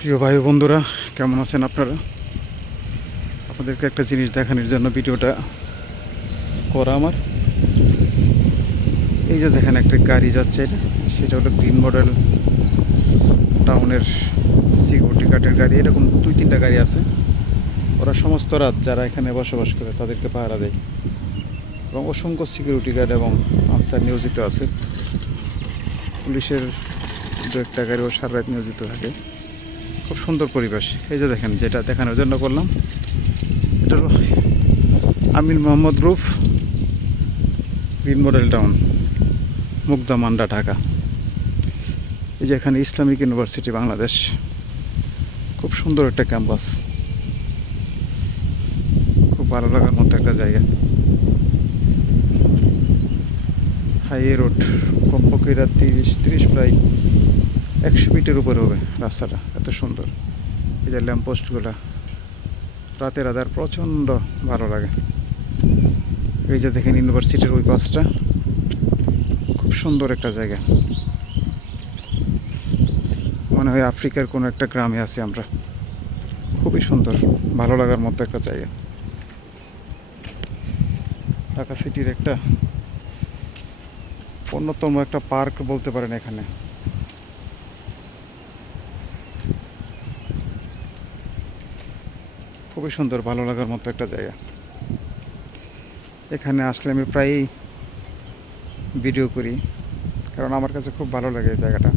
প্রিয় ভাই বন্ধুরা, কেমন আছেন আপনারা? আপনাদেরকে একটা জিনিস দেখানোর জন্য ভিডিওটা করা আমার। এই যে দেখেন একটা গাড়ি যাচ্ছে, সেটা হলো গ্রিন মডেল টাউনের সিকিউরিটি গার্ডের গাড়ি। এরকম 2-3টা গাড়ি আছে। ওরা সমস্ত রাত যারা এখানে বসবাস করে তাদেরকে পাহারা দেয়, এবং অসংখ্য সিকিউরিটি গার্ড এবং আনসার নিয়োজিত আছে। পুলিশের 2-1টা গাড়িও সারা রাত নিয়োজিত থাকে। খুব সুন্দর পরিবেশ। এই যে দেখেন, যেটা দেখানোর জন্য করলাম, এটা হলো Amin Mohammad Rouf, green model town, Mugda Manda, Dhaka. এই যে এখানে ইসলামিক ইউনিভার্সিটি বাংলাদেশ, খুব সুন্দর একটা ক্যাম্পাস, খুব ভালো লাগার মতো একটা জায়গা। হাইওয়ে রোড, কমপক্ষে 30 প্রায় 100 ফিটের উপরে হবে রাস্তাটা, এত সুন্দর। এই যে ল্যাম্পপোস্টগুলো, রাতের আধার প্রচণ্ড ভালো লাগে। এই যে দেখেন ইউনিভার্সিটির ওই পাশটা, খুব সুন্দর একটা জায়গা। মনে হয় আফ্রিকার কোনো একটা গ্রামে আছি আমরা। খুবই সুন্দর, ভালো লাগার মতো একটা জায়গা। ঢাকা সিটির একটা অন্যতম একটা পার্ক বলতে পারেন এখানে। খুবই সুন্দর, ভালো লাগার মতো একটা জায়গা। এখানে আসলে আমি প্রায়ই ভিডিও করি, কারণ আমার কাছে খুব ভালো লাগে এই জায়গাটা।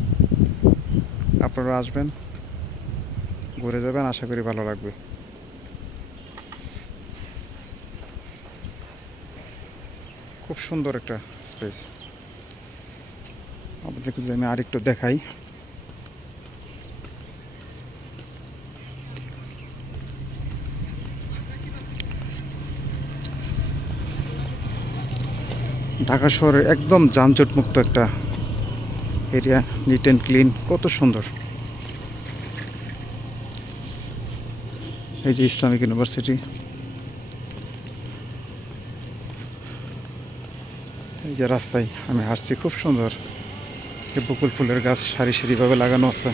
আপনারা আসবেন, ঘুরে যাবেন, আশা করি ভালো লাগবে। খুব সুন্দর একটা স্পেস। আপনাদেরকে যদি আমি আরেকটু দেখাই, ঢাকা শহরের একদম যানজট মুক্ত একটা এরিয়া, নিট অ্যান্ড ক্লিন, কত সুন্দর। এই যে ইসলামিক ইউনিভার্সিটি, এই যে রাস্তায় আমি হাঁটছি, খুব সুন্দর। এই বকুল ফুলের গাছ সারি সারিভাবে লাগানো আছে।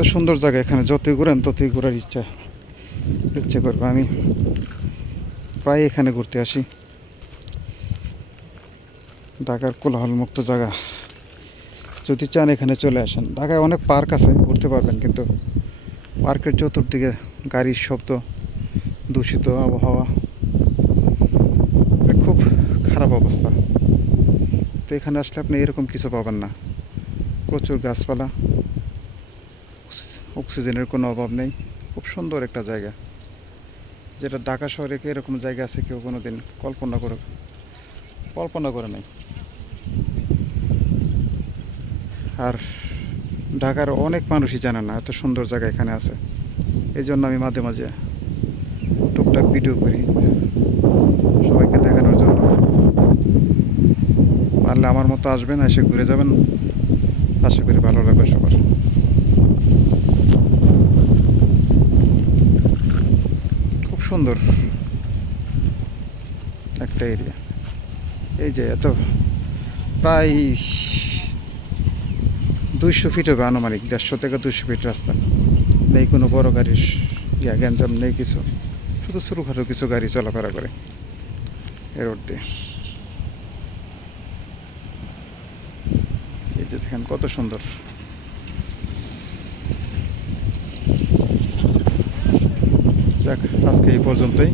এত সুন্দর জায়গা, এখানে যতই ঘুরেন ততই ঘোরার ইচ্ছে করবে। আমি প্রায় এখানে ঘুরতে আসি। ঢাকার কোলাহলমুক্ত জায়গা, যদি চান এখানে চলে আসেন। ঢাকায় অনেক পার্ক আছে, ঘুরতে পারবেন, কিন্তু পার্কের চতুর্দিকে গাড়ির শব্দ, দূষিত আবহাওয়া, খুব খারাপ অবস্থা। তো এখানে আসলে আপনি এরকম কিছু পাবেন না। প্রচুর গাছপালা, অক্সিজেনের কোনো অভাব নেই। খুব সুন্দর একটা জায়গা, যেটা ঢাকা শহরে এরকম জায়গা আছে কেউ কোনো দিন কল্পনা করে নাই। আর ঢাকার অনেক মানুষই জানে না এত সুন্দর জায়গা এখানে আছে। এই জন্য আমি মাঝে মাঝে টুকটাক ভিডিও করি, সবাইকে দেখানোর জন্য। পারলে আমার মতো আসবেন, এসে ঘুরে যাবেন, আশা করি ভালো লাগবে সবার। খুব সুন্দর একটা এরিয়া। এই যে এত প্রায় 200 ফিট হবে আনুমানিক, 150 থেকে 200 ফিট রাস্তা। নেই কোনো বড় গাড়ির গ্যাঞ্জাম নেই কিছু, শুধু ছোটোখাটো কিছু গাড়ি চলাফেরা করে এ রোড দিয়ে। এই যে দেখেন কত সুন্দর। যাক, আজকে এই পর্যন্তই।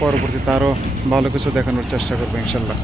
পরবর্তীতে আরও ভালো কিছু দেখানোর চেষ্টা করবো ইনশাল্লাহ।